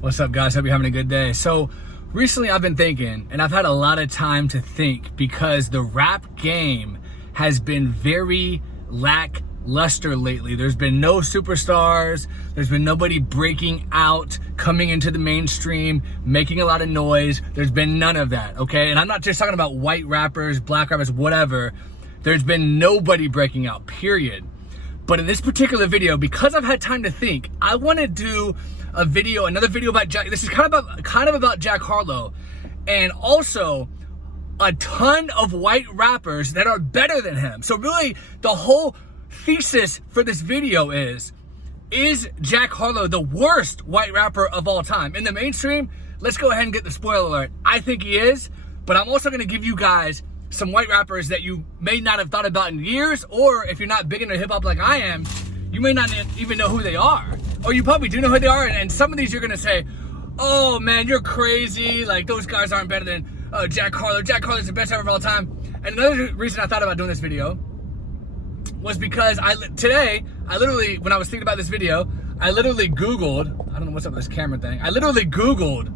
What's up, guys? Hope you're having a good day. So recently I've been thinking, and I've had a lot of time to think, because the rap game has been very lackluster lately. There's been no superstars. There's been nobody breaking out, coming into the mainstream, making a lot of noise. There's been none of that, okay? And I'm not just talking about white rappers, black rappers, whatever. There's been nobody breaking out, period. But in this particular video, because I've had time to think, I want to do another video about Jack. This is kind of about Jack Harlow, and also a ton of white rappers that are better than him. So really, the whole thesis for this video is Jack Harlow the worst white rapper of all time? In the mainstream, let's go ahead and get the spoiler alert. I think he is, but I'm also going to give you guys some white rappers that you may not have thought about in years, or if you're not big into hip hop like I am, you may not even know who they are. Or you probably do know who they are, and some of these you're gonna say, oh man, you're crazy, like those guys aren't better than Jack Harlow. Jack Harlow's the best rapper of all time. And another reason I thought about doing this video was because today, when I was thinking about this video, I literally Googled, I don't know what's up with this camera thing, I literally Googled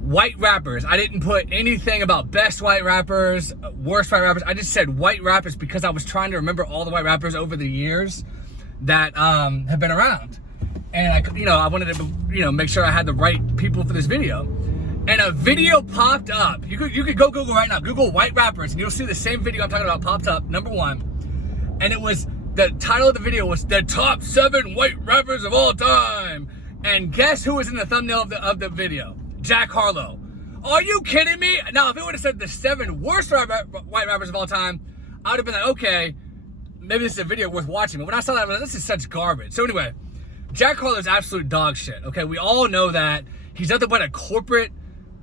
white rappers. I didn't put anything about best white rappers, worst white rappers. I just said white rappers because I was trying to remember all the white rappers over the years that have been around. And I wanted to, make sure I had the right people for this video. And a video popped up. You could go Google right now. Google white rappers, and you'll see the same video I'm talking about popped up, number one. And the title of the video was the top 7 white rappers of all time. And guess who was in the thumbnail of the video? Jack Harlow. Are you kidding me? Now, if it would have said the 7 worst white rappers of all time, I would have been like, okay, maybe this is a video worth watching. But when I saw that, I was like, this is such garbage. So anyway, Jack Harlow is absolute dog shit, okay? We all know that. He's nothing but a corporate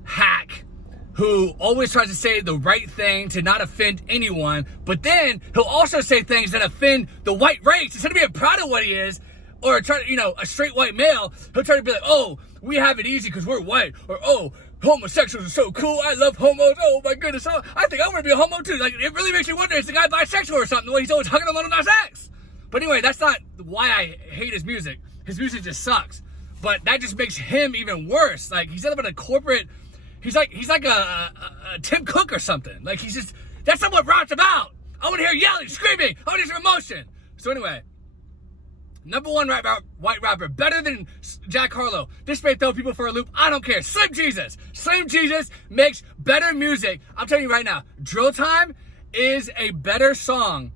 hack who always tries to say the right thing to not offend anyone, but then he'll also say things that offend the white race. Instead of being proud of what he is, or try to, a straight white male, he'll try to be like, oh, we have it easy because we're white, or oh, homosexuals are so cool, I love homos, oh my goodness, oh, I think I want to be a homo too. Like, it really makes you wonder, is the guy bisexual or something, the way he's always hugging on Lil Nas X? But anyway, that's not why I hate his music. His music just sucks. But that just makes him even worse. Like, he's nothing but a corporate, he's like a Tim Cook or something. Like, that's not what rap's about. I want to hear yelling, screaming, I want to hear some emotion. So anyway, number one white rapper, better than Jack Harlow. This may throw people for a loop. I don't care. Slim Jesus. Slim Jesus makes better music. I'm telling you right now, Drill Time is a better song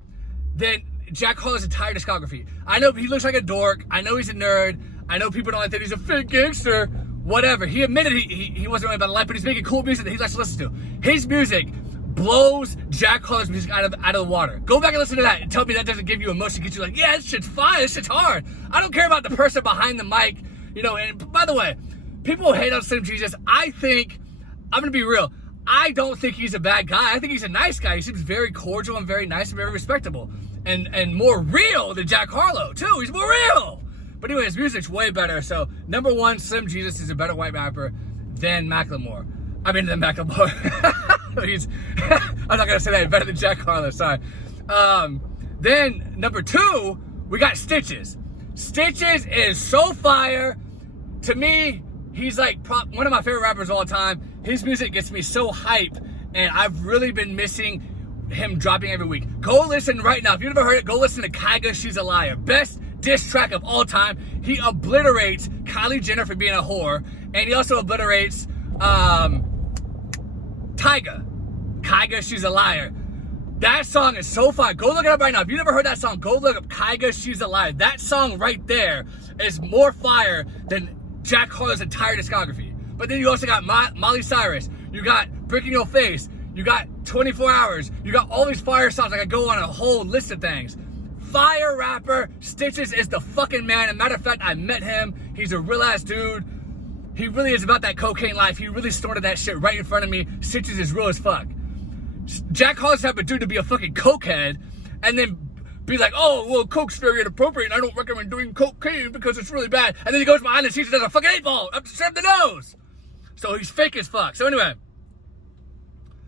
than Jack Harlow's entire discography. I know he looks like a dork. I know he's a nerd. I know people don't like that he's a fake gangster. Whatever. He admitted he wasn't really about life, but he's making cool music that he likes to listen to. His music blows Jack Harlow's music out of the water. Go back and listen to that and tell me that doesn't give you emotion, get you like, yeah, this shit's fine, this shit's hard. I don't care about the person behind the mic, and by the way, people hate on Slim Jesus. I'm gonna be real, I don't think he's a bad guy. I think he's a nice guy. He seems very cordial and very nice and very respectable. And more real than Jack Harlow, too. He's more real. But anyway, his music's way better. So, number one, Slim Jesus is a better white rapper than Macklemore. Than Macklemore. I'm not going to say that. Better than Jack Harlow, sorry. Then, number 2, we got Stitches. Stitches is so fire. To me, he's like one of my favorite rappers of all time. His music gets me so hype, and I've really been missing him dropping every week. Go listen right now. If you've never heard it, go listen to Kyga, She's a Liar. Best diss track of all time. He obliterates Kylie Jenner for being a whore, and he also obliterates Kyga, She's a Liar. That song is so fire. Go look it up right now. If you never heard that song, go look up Kyga, She's a Liar. That song right there is more fire than Jack Harlow's entire discography. But then you also got Miley Cyrus. You got Brick in Your Face. You got 24 Hours. You got all these fire songs. I could go on a whole list of things. Fire rapper. Stitches is the fucking man. As a matter of fact, I met him. He's a real ass dude. He really is about that cocaine life. He really snorted that shit right in front of me. Stitches is real as fuck. Jack Harlow's type of dude to be a fucking cokehead and then be like, oh, well, coke's very inappropriate and I don't recommend doing cocaine because it's really bad. And then he goes behind the scenes and does a fucking 8-ball up straight up the nose. So he's fake as fuck. So anyway,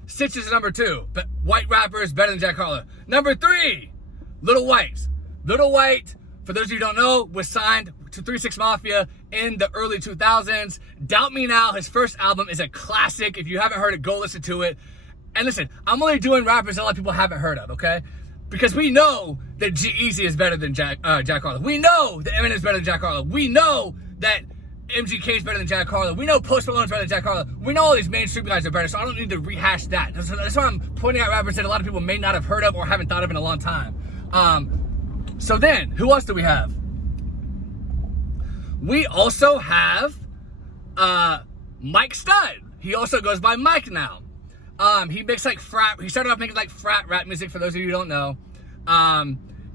Stitches is number 2. But white rapper is better than Jack Harlow. Number 3, Little Wyte. Little Wyte, for those of you who don't know, was signed to 3 6 Mafia in the early 2000s. Doubt Me Now, his first album, is a classic. If you haven't heard it, go listen to it. And listen, I'm only doing rappers that a lot of people haven't heard of, okay? Because we know that G-Eazy is better than Jack Harlow. We know that Eminem is better than Jack Harlow. We know that MGK is better than Jack Harlow. We know Post Malone is better than Jack Harlow. We know all these mainstream guys are better, so I don't need to rehash that. That's why I'm pointing out rappers that a lot of people may not have heard of or haven't thought of in a long time. So then, who else do we have? We also have Mike Stud. He also goes by Mike now. He makes like he started off making like frat rap music, for those of you who don't know.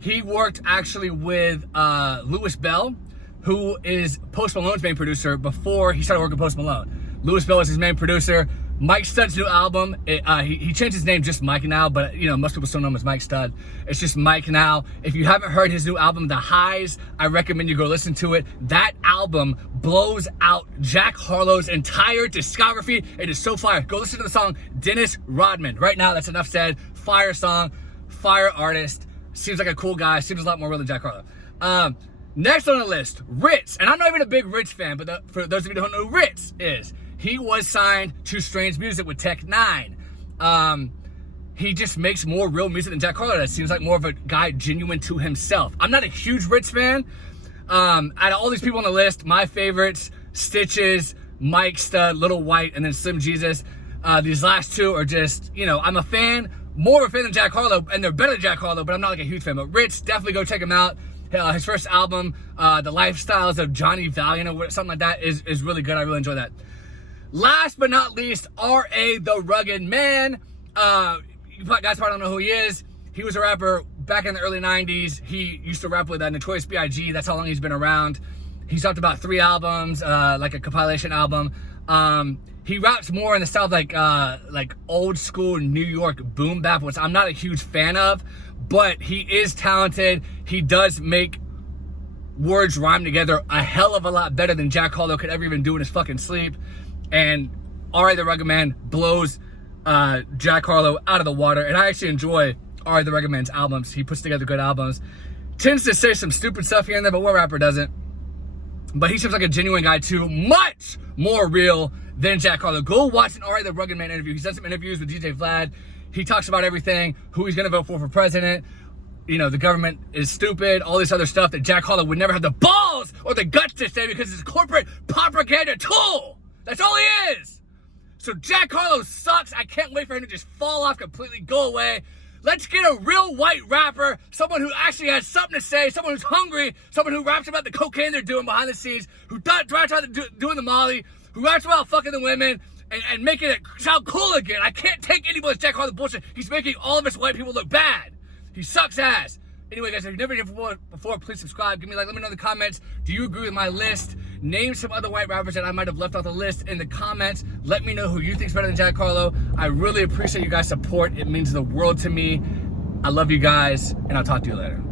He worked actually with Louis Bell, who is Post Malone's main producer, before he started working with Post Malone. Louis Bell was his main producer. Mike Stud's new album, he changed his name just Mike now, but you know, most people still know him as Mike Stud. It's just Mike now. If you haven't heard his new album, The Highs, I recommend you go listen to it. That album blows out Jack Harlow's entire discography. It is so fire. Go listen to the song Dennis Rodman. Right now, that's enough said. Fire song, fire artist. Seems like a cool guy. Seems a lot more real than Jack Harlow. Next on the list, Rittz. And I'm not even a big Rittz fan, but for those of you who don't know who Rittz is, he was signed to Strange Music with Tech 9. He just makes more real music than Jack Harlow does. Seems like more of a guy genuine to himself. I'm not a huge Rittz fan. Out of all these people on the list, my favorites, Stitches, Mike Stud, Little Wyte, and then Slim Jesus. These last two are just, you know, I'm a fan, more of a fan than Jack Harlow, and they're better than Jack Harlow, but I'm not like a huge fan. But Rittz, definitely go check him out. His first album, The Lifestyles of Johnny Valiant or something like that, is really good. I really enjoy that. Last but not least, R.A. the Rugged Man. You guys probably don't know who he is. He was a rapper back in the early 90s. He used to rap with Notorious B.I.G. That's how long he's been around. He's dropped about 3 albums, like a compilation album. He raps more in the style of like old school New York boom bap, which I'm not a huge fan of, but he is talented. He does make words rhyme together a hell of a lot better than Jack Harlow could ever even do in his fucking sleep. And R.A. the Rugged Man blows Jack Harlow out of the water. And I actually enjoy R.A. the Rugged Man's albums. He puts together good albums. Tends to say some stupid stuff here and there, but what rapper doesn't? But he seems like a genuine guy too. Much more real than Jack Harlow. Go watch an R.A. the Rugged Man interview. He's done some interviews with DJ Vlad. He talks about everything, who he's going to vote for president. You know, the government is stupid, all this other stuff that Jack Harlow would never have the balls or the guts to say because it's a corporate propaganda tool. That's all he is. So Jack Harlow sucks. I can't wait for him to just fall off completely, go away. Let's get a real white rapper, someone who actually has something to say, someone who's hungry, someone who raps about the cocaine they're doing behind the scenes, who raps about doing the Molly, who raps about fucking the women, and making it sound cool again. I can't take anybody's Jack Harlow bullshit. He's making all of us white people look bad. He sucks ass. Anyway, guys, if you've never done it before, please subscribe. Give me let me know in the comments. Do you agree with my list? Name some other white rappers that I might have left off the list in the comments. Let me know who you think is better than Jack Harlow. I really appreciate you guys' support. It means the world to me. I love you guys, and I'll talk to you later.